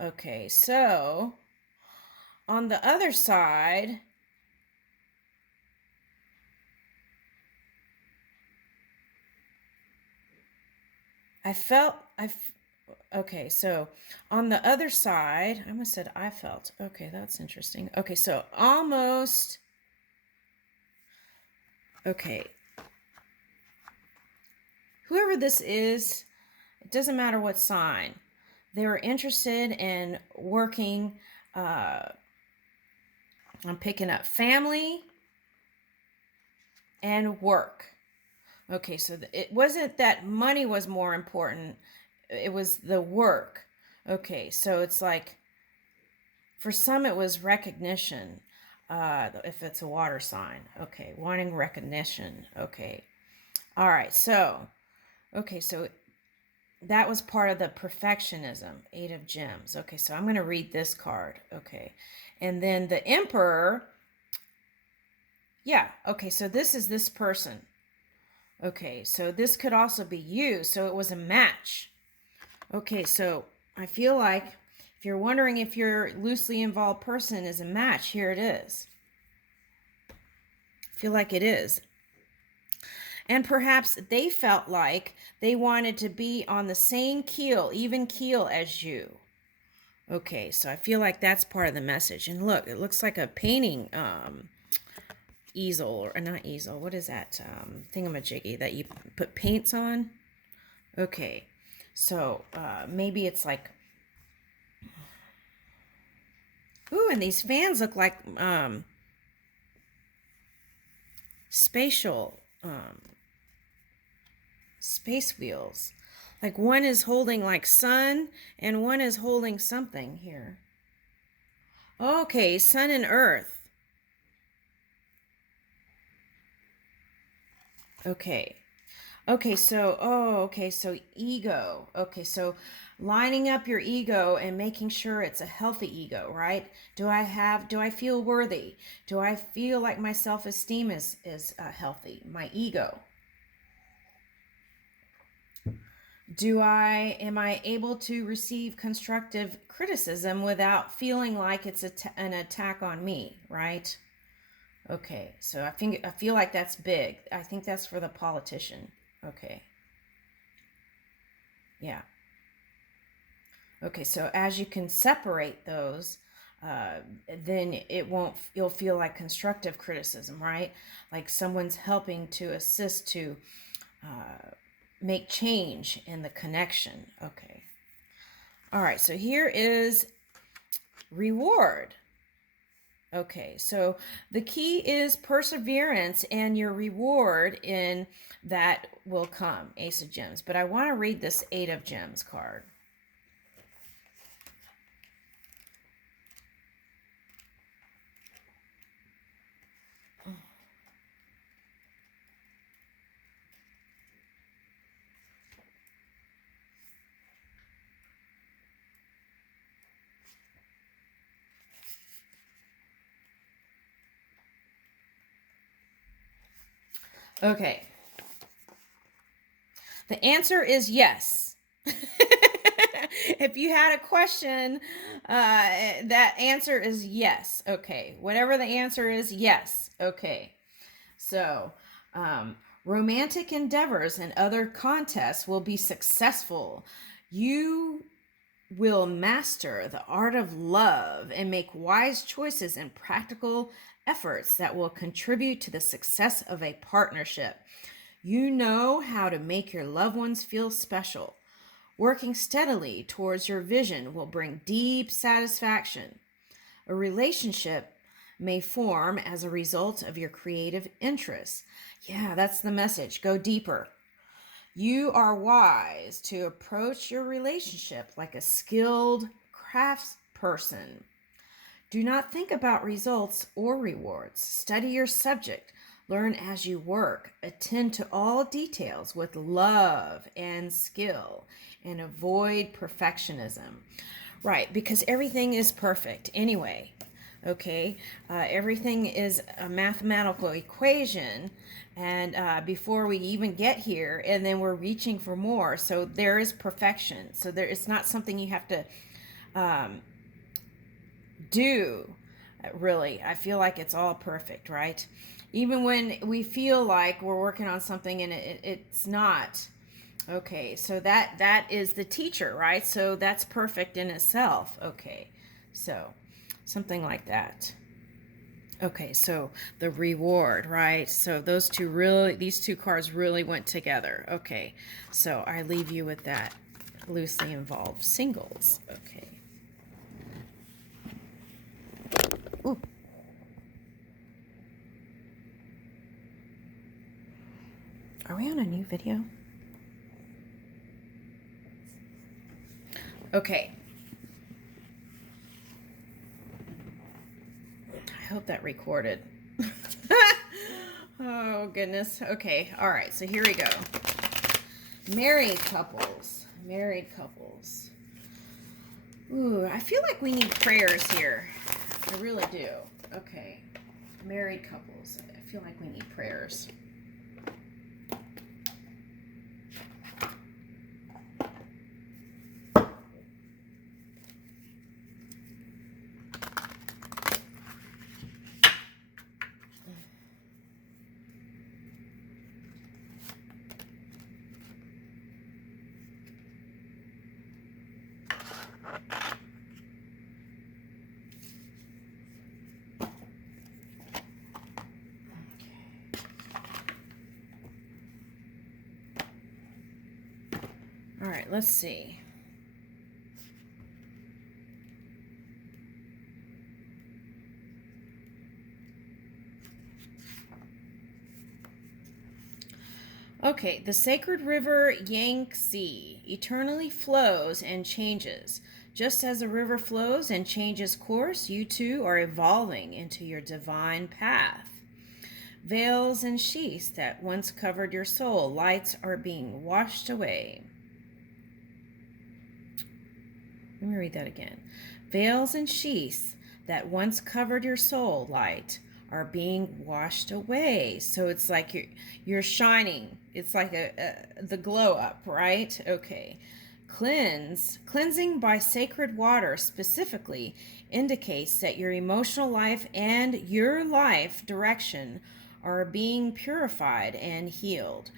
Okay, so on the other side, I felt, okay, so on the other side, I almost said I felt. Okay, that's interesting. Okay, so almost, okay, whoever this is, it doesn't matter what sign, they were interested in working, I'm picking up family and work. Okay, so it wasn't that money was more important, it was the work. Okay, so it's like for some it was recognition. If it's a water sign, okay, wanting recognition. Okay, all right, so that was part of the perfectionism. Eight of Gems. Okay, so I'm going to read this card. Okay, and then the Emperor. Yeah, okay, so this is this person. Okay, so this could also be you. So it was a match. Okay, so I feel like if you're wondering if your loosely involved person is a match, here it is. I feel like it is. And perhaps they felt like they wanted to be on the same keel, even keel as you. Okay, so I feel like that's part of the message. And look, it looks like a painting easel, or not easel, what is that thingamajiggy that you put paints on? Okay, so maybe it's like, ooh, and these fans look like spatial space wheels. Like one is holding like sun and one is holding something here. Okay, sun and earth. Okay. Okay, so ego. Okay, so lining up your ego and making sure it's a healthy ego, right? Do I feel worthy? Do I feel like my self-esteem is healthy? My ego. Am I able to receive constructive criticism without feeling like it's an attack on me, right? Okay, so I feel like that's big. I think that's for the politician. Okay. Yeah. Okay, so as you can separate those, then you'll feel like constructive criticism, right? Like someone's helping to assist to make change in the connection. Okay. All right, so here is reward. Okay, so the key is perseverance, and your reward in that will come, Ace of Gems. But I want to read this Eight of Gems card. Okay. The answer is yes. If you had a question, that answer is yes. Okay. Whatever the answer is, yes. Okay. So, romantic endeavors and other contests will be successful. You will master the art of love and make wise choices and practical efforts that will contribute to the success of a partnership. You know how to make your loved ones feel special. Working steadily towards your vision will bring deep satisfaction. A relationship may form as a result of your creative interests. Yeah, that's the message. Go deeper. You are wise to approach your relationship like a skilled craftsperson. Do not think about results or rewards. Study your subject. Learn as you work. Attend to all details with love and skill, and avoid perfectionism. Right, because everything is perfect anyway. Okay, everything is a mathematical equation, and before we even get here, and then we're reaching for more. So there is perfection. So it's not something you have to do. Really, I feel like it's all perfect, right? Even when we feel like we're working on something and it's not. Okay, so that is the teacher, right? So that's perfect in itself. Okay, so something like that. Okay, so the reward, right? So these two cards really went together. Okay, so I leave you with that. Loosely involved singles. Okay. Ooh. Are we on a new video? Okay. I hope that recorded. Oh, goodness. Okay. All right. So here we go. Married couples. Married couples. Ooh, I feel like we need prayers here. I really do. Okay. Married couples. I feel like we need prayers. All right, let's see. Okay, the sacred river Yangtze eternally flows and changes. Just as a river flows and changes course, you too are evolving into your divine path. Veils and sheaths that once covered your soul, lights are being washed away. Let me read that again. Veils and sheaths that once covered your soul, light, are being washed away. So it's like you're shining. It's like the glow up, right? Okay. Cleansing by sacred water specifically indicates that your emotional life and your life direction are being purified and healed.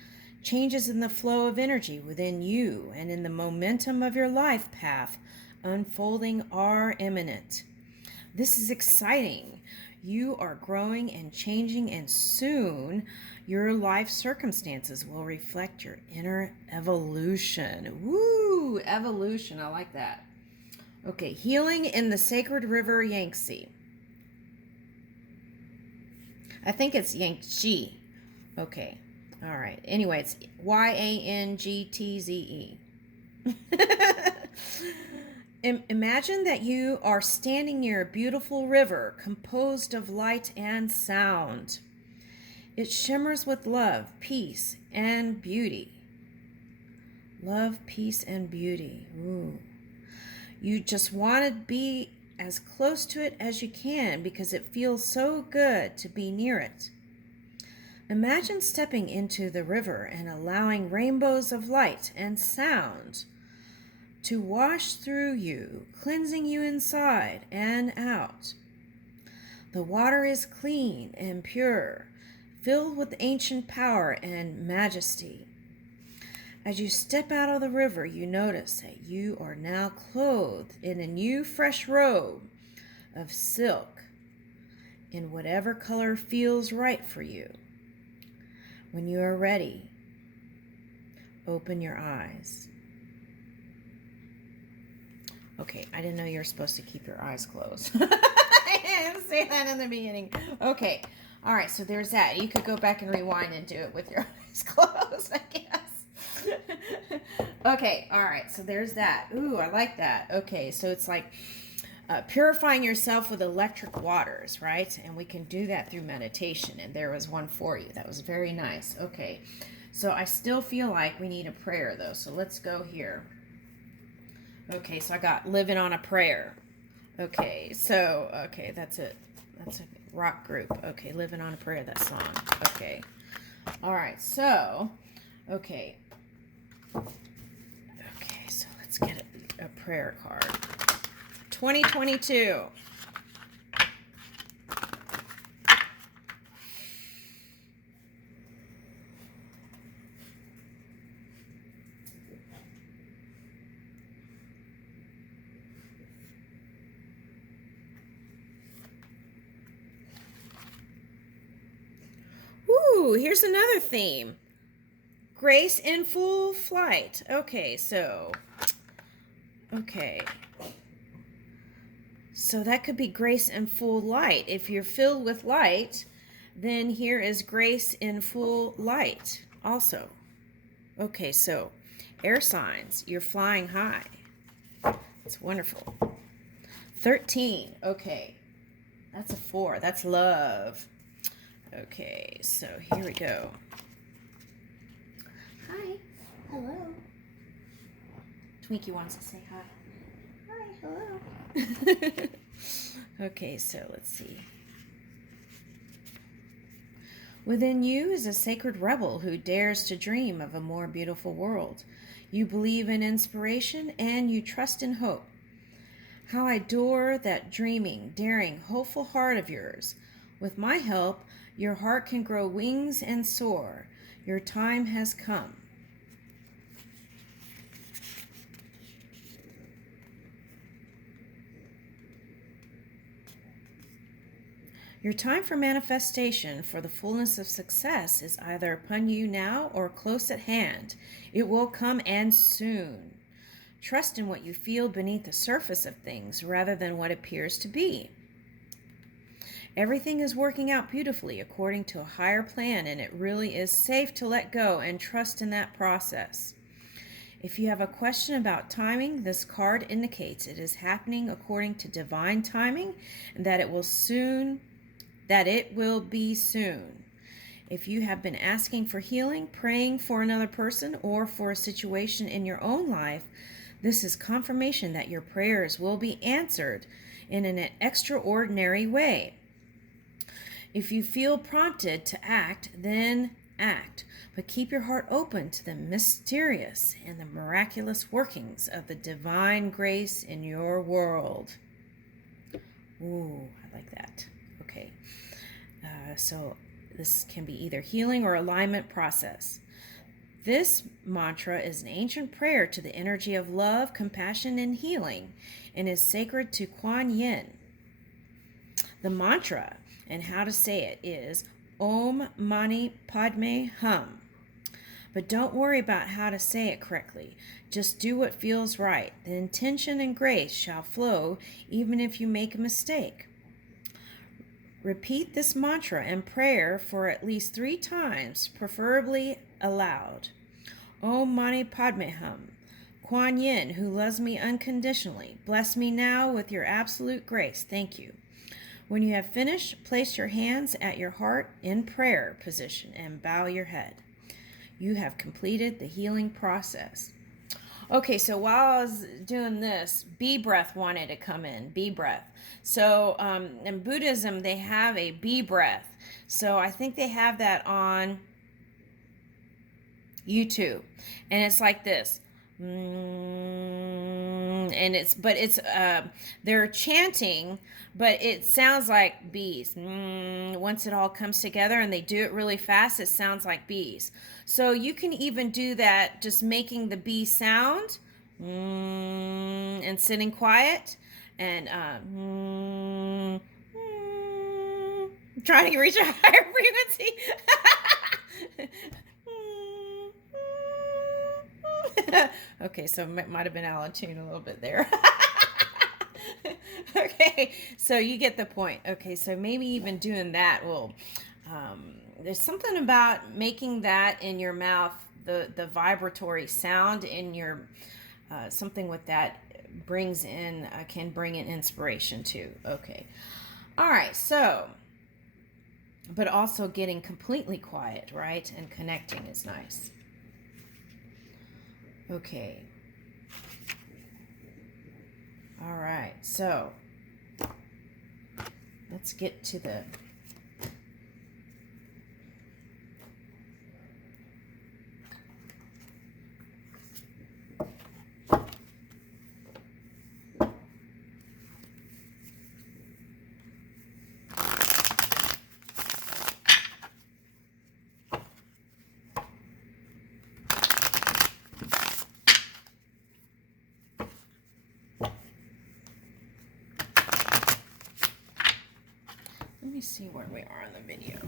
Changes in the flow of energy within you and in the momentum of your life path unfolding are imminent. This is exciting. You are growing and changing, and soon your life circumstances will reflect your inner evolution. Woo! Evolution. I like that. Okay, healing in the sacred river Yangtze. I think it's Yangtze. Okay. All right. Anyway, it's Yangtze. Imagine that you are standing near a beautiful river composed of light and sound. It shimmers with love, peace, and beauty. Love, peace, and beauty. Ooh. You just want to be as close to it as you can because it feels so good to be near it. Imagine stepping into the river and allowing rainbows of light and sound to wash through you, cleansing you inside and out. The water is clean and pure, filled with ancient power and majesty. As you step out of the river, you notice that you are now clothed in a new fresh robe of silk in whatever color feels right for you. When you are ready, open your eyes. Okay, I didn't know you were supposed to keep your eyes closed. I didn't say that in the beginning. Okay, all right, so there's that. You could go back and rewind and do it with your eyes closed, I guess. Okay, all right, so there's that. Ooh, I like that. Okay, so it's like purifying yourself with electric waters, right? And we can do that through meditation, and there was one for you. That was very nice. Okay, so I still feel like we need a prayer, though, so let's go here. Okay, so I got Living on a Prayer. Okay, so, okay, that's it. That's a rock group. Okay, Living on a Prayer, that song. Okay. All right, so, okay. Okay, so let's get a prayer card. 2022. Ooh, here's another theme. Grace in full flight. Okay, so that could be grace in full light. If you're filled with light, then here is grace in full light also. Okay, so air signs, you're flying high. It's wonderful. 13. Okay, that's a 4. That's love. Okay, so here we go. Hi. Hello. Twinkie wants to say hi. Hi. Hello. Okay, so let's see. Within you is a sacred rebel who dares to dream of a more beautiful world. You believe in inspiration and you trust in hope. How I adore that dreaming, daring, hopeful heart of yours. With my help, your heart can grow wings and soar. Your time has come. Your time for manifestation for the fullness of success is either upon you now or close at hand. It will come, and soon. Trust in what you feel beneath the surface of things rather than what appears to be. Everything is working out beautifully according to a higher plan, and it really is safe to let go and trust in that process. If you have a question about timing, this card indicates it is happening according to divine timing and that it will be soon. If you have been asking for healing, praying for another person, or for a situation in your own life, this is confirmation that your prayers will be answered in an extraordinary way. If you feel prompted to act, then act, but keep your heart open to the mysterious and the miraculous workings of the divine grace in your world. Ooh, I like that. Okay. So this can be either healing or alignment process. This mantra is an ancient prayer to the energy of love, compassion, and healing, and is sacred to Kuan Yin. The mantra and how to say it is Om Mani Padme Hum. But don't worry about how to say it correctly. Just do what feels right. The intention and grace shall flow even if you make a mistake. Repeat this mantra and prayer for at least 3 times, preferably aloud. Om Mani Padme Hum. Kuan Yin, who loves me unconditionally, bless me now with your absolute grace. Thank you. When you have finished, place your hands at your heart in prayer position and bow your head. You have completed the healing process. Okay, so while I was doing this, bee breath wanted to come in. Bee breath. So in Buddhism, they have a bee breath. So I think they have that on YouTube. And it's like this. And they're chanting, but it sounds like bees. Once it all comes together and they do it really fast, it sounds like bees. So you can even do that, just making the bee sound and sitting quiet and trying to reach a higher frequency. Okay, so it might have been out of tune a little bit there. Okay, so you get the point. Okay, so maybe even doing that will, there's something about making that in your mouth, the vibratory sound in your, something with that can bring in inspiration too. Okay, all right, so, but also getting completely quiet, right, and connecting is nice. Okay. All right, so let's get to the see where we are on the video.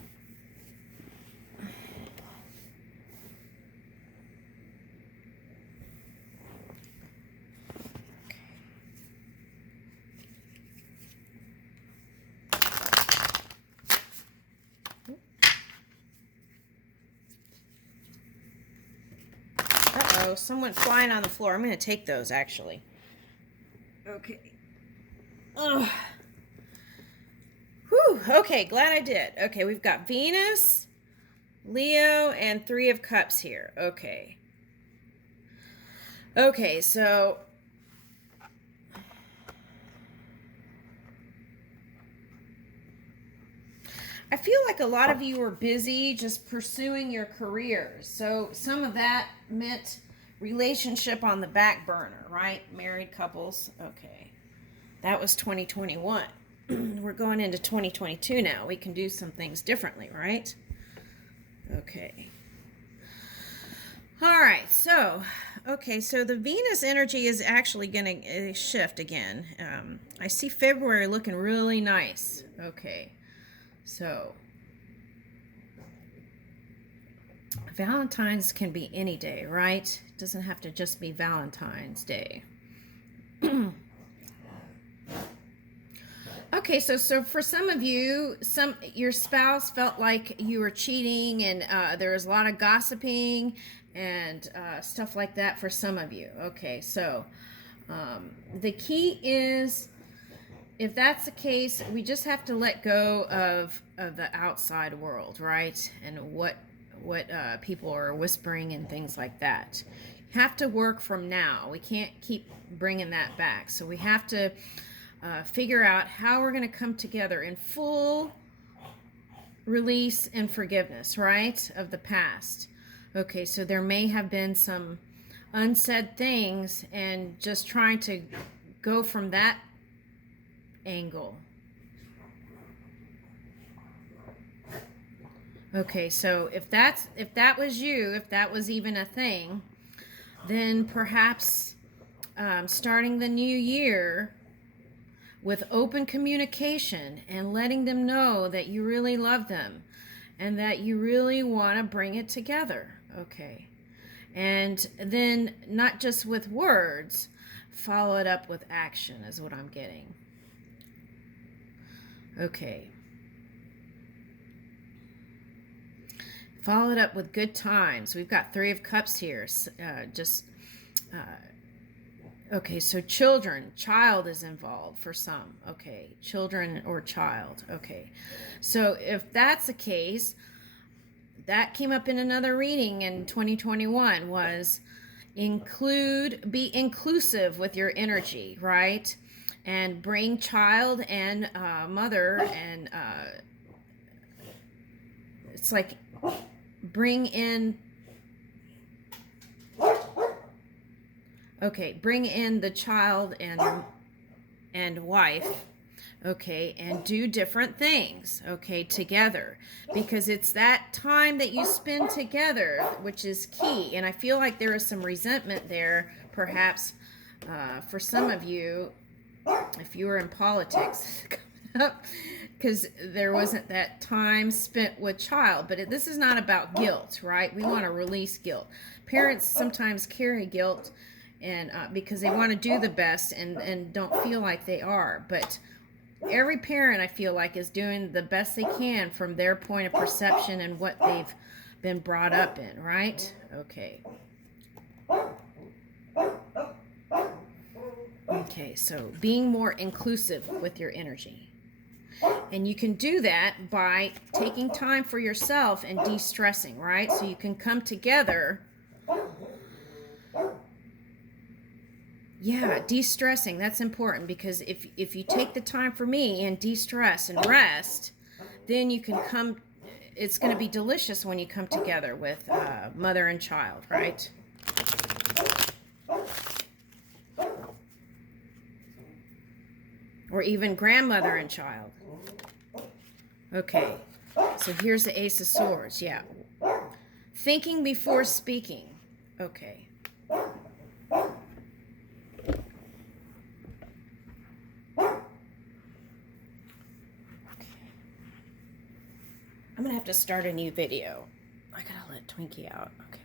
Uh-oh, someone flying on the floor. I'm going to take those, actually. Okay. Ugh. Whew. Okay, glad I did. Okay, we've got Venus, Leo, and Three of Cups here. Okay. Okay, so I feel like a lot of you are busy just pursuing your careers. So some of that meant relationship on the back burner, right? Married couples. Okay. That was 2021. We're going into 2022 now. We can do some things differently, right? Okay. All right. So the Venus energy is actually going to shift again. I see February looking really nice. Okay. So, Valentine's can be any day, right? It doesn't have to just be Valentine's Day. Okay, so for some of you, your spouse felt like you were cheating, and there was a lot of gossiping and stuff like that for some of you. Okay, so the key is, if that's the case, we just have to let go of the outside world, right? And what people are whispering and things like that. Have to work from now. We can't keep bringing that back. So we have to figure out how we're going to come together in full release and forgiveness, right? Of the past. Okay, so there may have been some unsaid things, and just trying to go from that angle. Okay, so if that was you, if that was even a thing, then perhaps starting the new year with open communication and letting them know that you really love them and that you really want to bring it together. Okay, and then not just with words, follow it up with action is what I'm getting. Okay. Follow it up with good times. We've got Three of Cups here. Okay, so child is involved for some. Okay, children or child. Okay, so if that's the case, that came up in another reading in 2021 was be inclusive with your energy, right? And bring child and mother, and it's like bring in the child and wife, okay, and do different things, okay, together, because it's that time that you spend together which is key. And I feel like there is some resentment there, perhaps, for some of you, if you were in politics, because there wasn't that time spent with child. But this is not about guilt, right? We want to release guilt. Parents sometimes carry guilt, and because they want to do the best and don't feel like they are. But every parent, I feel like, is doing the best they can from their point of perception and what they've been brought up in, right? Okay. Okay, so being more inclusive with your energy. And you can do that by taking time for yourself and de-stressing, right? So you can come together. Yeah, de-stressing, that's important, because if you take the time for me and de-stress and rest, then you can come, it's going to be delicious when you come together with mother and child, right? Or even grandmother and child. Okay, so here's the Ace of Swords, yeah. Thinking before speaking, okay. I'm gonna have to start a new video. I gotta let Twinkie out. Okay.